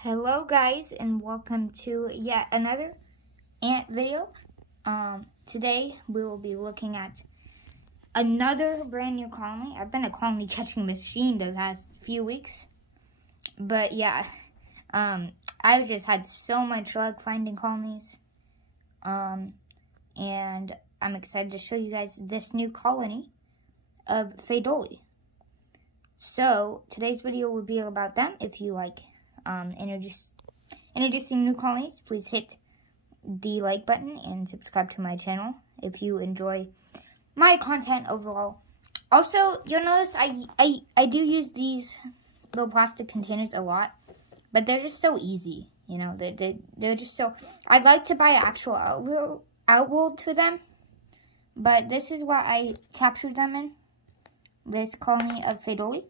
Hello guys, and welcome to yet another ant video. Today we will be looking at another brand new colony. I've been a colony catching machine the past few weeks, but yeah, I've just had so much luck finding colonies, and I'm excited to show you guys this new colony of Pheidole. So today's video will be about them. If you like introducing new colonies, please hit the like button and subscribe to my channel if you enjoy my content overall. Also, you'll notice I do use these little plastic containers a lot, but they're just so easy, you know. They're just so. I'd like to buy an actual outworld for them, but this is what I captured them in, this colony of Pheidole,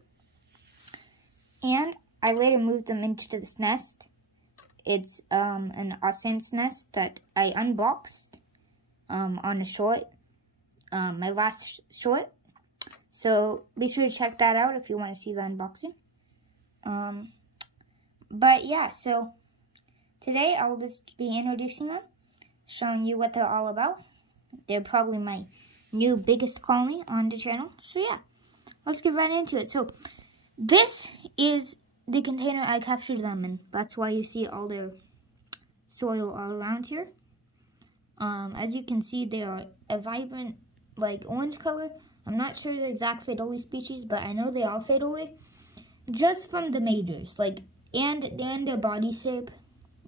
and I later moved them into this nest. It's an Ossan's nest that I unboxed on a short, my last short. So be sure to check that out if you want to see the unboxing. But yeah, so today I will just be introducing them, showing you what they're all about. They're probably my new biggest colony on the channel. So yeah, let's get right into it. So this is the container I captured them in. That's why you see all their soil all around here. As you can see, they are a vibrant, like, orange color. I'm not sure the exact Pheidole species, but I know they are Pheidole just from the majors, like, and their body shape.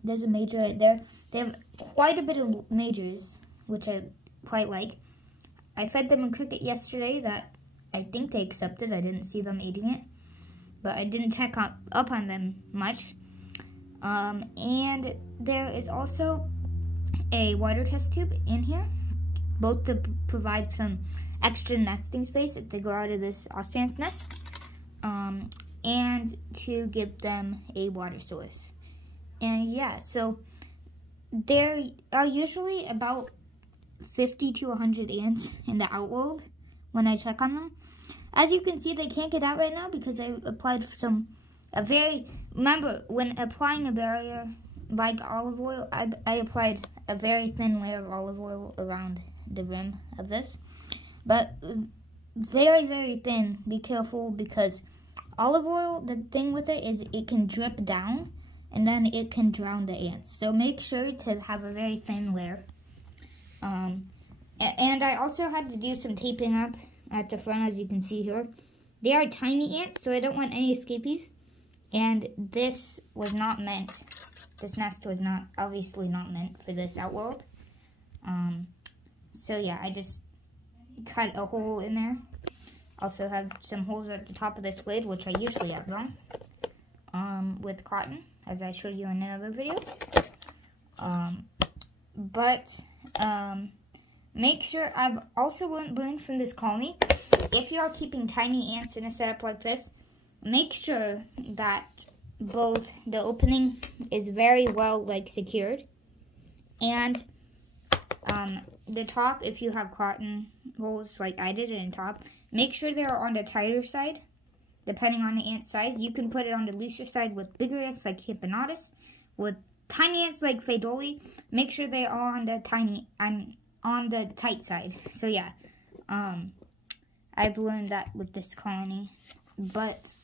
There's a major right there. They have quite a bit of majors, which I quite like. I fed them a cricket yesterday that I think they accepted. I didn't see them eating it, but I didn't check up on them much. And there is also a water test tube in here, both to provide some extra nesting space if they go out of this Ossan's nest, and to give them a water source. And yeah, so there are usually about 50 to 100 ants in the outworld when I check on them. As you can see, they can't get out right now because I applied remember, when applying a barrier like olive oil, I applied a very thin layer of olive oil around the rim of this. But very, very thin. Be careful, because olive oil, the thing with it is it can drip down and then it can drown the ants. So make sure to have a very thin layer. And I also had to do some taping up at the front, as you can see here. They are tiny ants, so I don't want any escapees. And this was not meant, this nest was not, obviously not meant for this outworld. So yeah, I just cut a hole in there. Also have some holes at the top of this lid, which I usually have done, with cotton, as I showed you in another video. Make sure, I've also learned from this colony, if you are keeping tiny ants in a setup like this, make sure that both the opening is very well, like, secured, and the top, if you have cotton holes like I did in top, make sure they are on the tighter side, depending on the ant size. You can put it on the looser side with bigger ants like Hypnotis. With tiny ants like Pheidole, make sure they are on the tight side. So yeah, I've learned that with this colony. But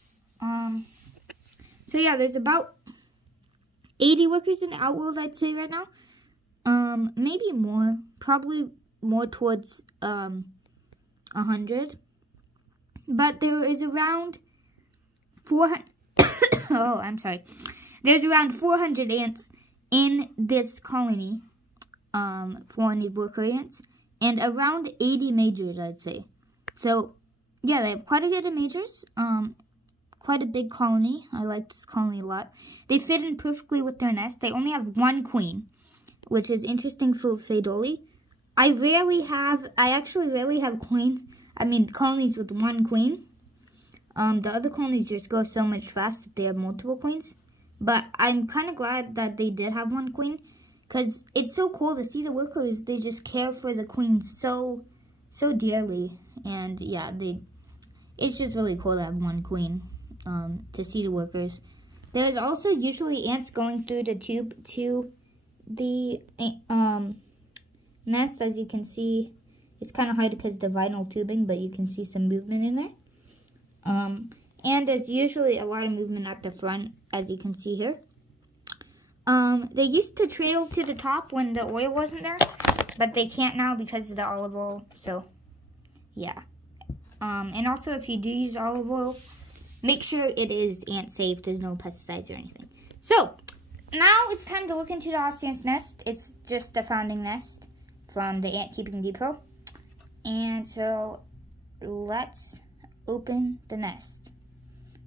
so yeah, there's about 80 workers in the outworld, I'd say, right now. Maybe more, probably more towards 100. But there is around 400 oh, I'm sorry. There's around 400 ants in this colony. 400 worker ants, and around 80 majors, I'd say. So yeah, they have quite a bit of majors. Quite a big colony. I like this colony a lot. They fit in perfectly with their nest. They only have one queen, which is interesting for Pheidole. I actually rarely have colonies with one queen. The other colonies just go so much faster if they have multiple queens. But I'm kind of glad that they did have one queen, because it's so cool to see the workers. They just care for the queen so dearly. And yeah, it's just really cool to have one queen, to see the workers. there's also usually ants going through the tube to the nest. As you can see, it's kind of hard because the vinyl tubing, but you can see some movement in there. And there's usually a lot of movement at the front, as you can see here. They used to trail to the top when the oil wasn't there, but they can't now because of the olive oil, so yeah. And also, if you do use olive oil, make sure it is ant safe. There's no pesticides or anything. So, now it's time to look into the house ant's nest. It's just the founding nest from the Ant Keeping Depot. And so, let's open the nest.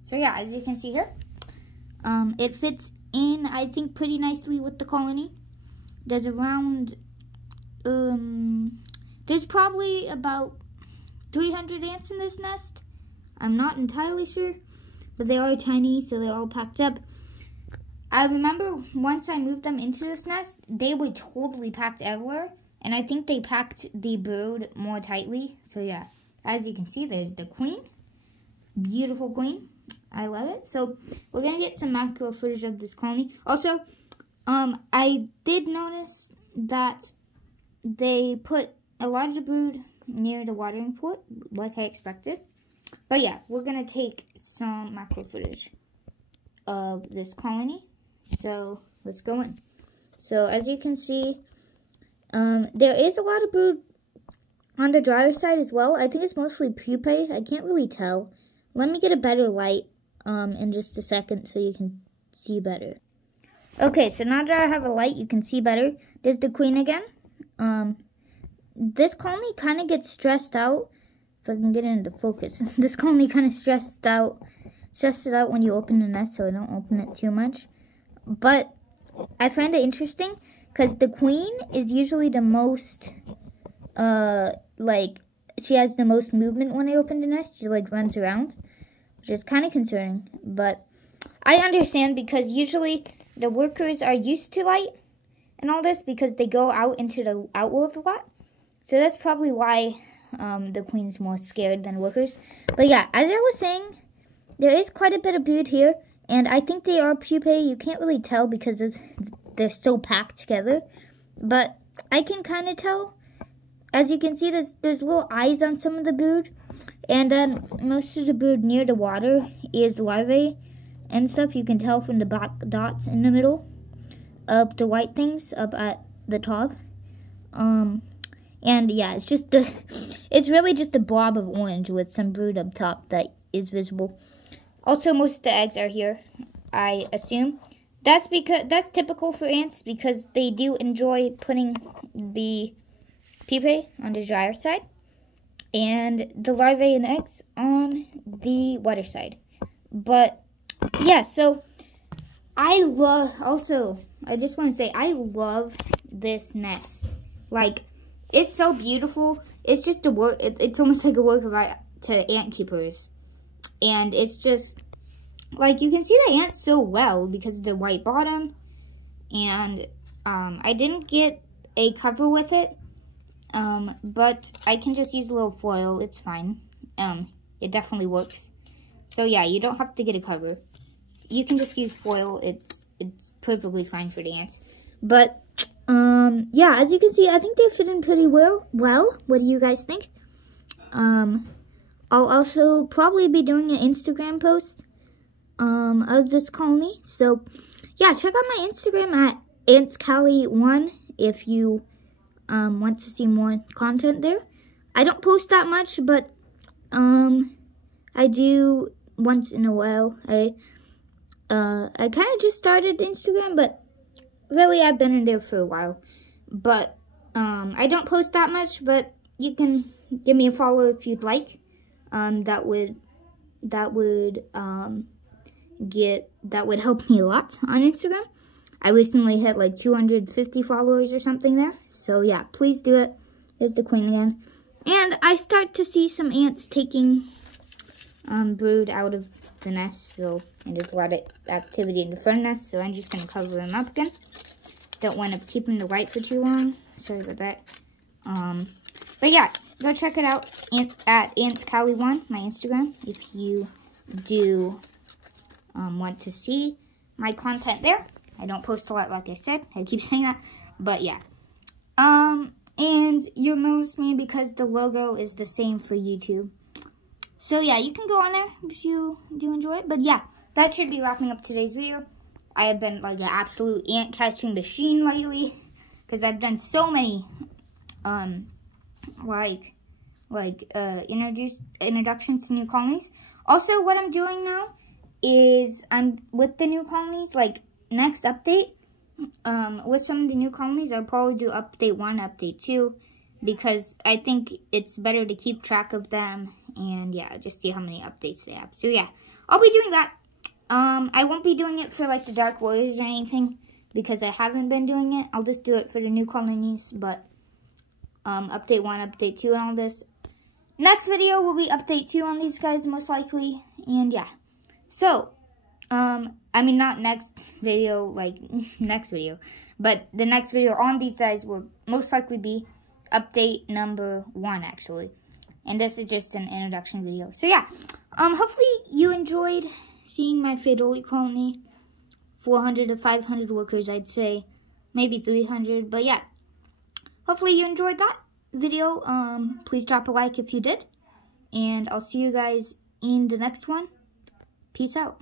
So yeah, as you can see here, it fits in, I think, pretty nicely with the colony. There's around, there's probably about 300 ants in this nest. I'm not entirely sure, but they are tiny, so they're all packed up. I remember once I moved them into this nest, they were totally packed everywhere, and I think they packed the brood more tightly. So yeah, as you can see, there's the queen. Beautiful queen. I love it. So we're gonna get some macro footage of this colony. Also, I did notice that they put a lot of the brood near the watering port, like I expected. But yeah, we're gonna take some macro footage of this colony. So let's go in. So as you can see, there is a lot of brood on the drier side as well. I think it's mostly pupae. I can't really tell. Let me get a better light in just a second so you can see better. Okay, so now that I have a light, you can see better. There's the queen again. This colony kind of gets stressed out. If I can get it into focus. This colony kind of stresses out when you open the nest, so I don't open it too much. But I find it interesting because the queen is usually the most, she has the most movement when I open the nest. She runs around, which is kind of concerning. But I understand because usually the workers are used to light and all this because they go out into the outworld a lot. So that's probably why the queen's more scared than workers. But yeah, as I was saying, there is quite a bit of brood here. And I think they are pupae. You can't really tell because they're so packed together. But I can kind of tell. As you can see, there's little eyes on some of the brood. And then most of the brood near the water is larvae and stuff. You can tell from the black dots in the middle of the white things up at the top. And yeah, it's really just a blob of orange with some brood up top that is visible. Also, most of the eggs are here, I assume. That's typical for ants because they do enjoy putting the pupae on the drier side and the larvae and eggs on the wetter side. But yeah, so I just want to say I love this nest. It's so beautiful. It's just it's almost like a work of art to ant keepers. And it's just, you can see the ants so well because of the white bottom. And I didn't get a cover with it. But I can just use a little foil. It's fine. It definitely works. So yeah, you don't have to get a cover. You can just use foil. It's perfectly fine for the ants. But yeah, as you can see, I think they fit in pretty well. What do you guys think? I'll also probably be doing an Instagram post of this colony. So yeah, check out my Instagram at antscali1 if you want to see more content there. I don't post that much, but I do once in a while. I kind of just started Instagram, but really I've been in there for a while. But I don't post that much, but you can give me a follow if you'd like. That would help me a lot on Instagram. I recently hit 250 followers or something there. So yeah, please do it. There's the queen again. And I start to see some ants taking brood out of the nest. And there's a lot of activity in the front nest. So I'm just going to cover them up again. Don't want to keep them in the light for too long. Sorry about that. But yeah, go check it out at antscali1, my Instagram, if you do want to see my content there. I don't post a lot, like I said. I keep saying that, but yeah. And you'll notice me because the logo is the same for YouTube. So yeah, you can go on there if you do enjoy it. But yeah, that should be wrapping up today's video. I have been like an absolute ant catching machine lately because I've done so many introductions to new colonies. Also, what I'm doing now is I'm with the new colonies, like next update, with some of the new colonies, I'll probably do update 1, update 2, because I think it's better to keep track of them and yeah, just see how many updates they have. So yeah, I'll be doing that. I won't be doing it for like the Dark Warriors or anything because I haven't been doing it. I'll just do it for the new colonies, but update 1, update 2 and all this. Next video will be update 2 on these guys most likely, and yeah. So, I mean not next video, like next video, but the next video on these guys will most likely be update number 1 actually. And this is just an introduction video. So yeah, hopefully you enjoyed seeing my Pheidole colony. 400 to 500 workers, I'd say. Maybe 300, but yeah. Hopefully you enjoyed that video. Please drop a like if you did. And I'll see you guys in the next one. Peace out.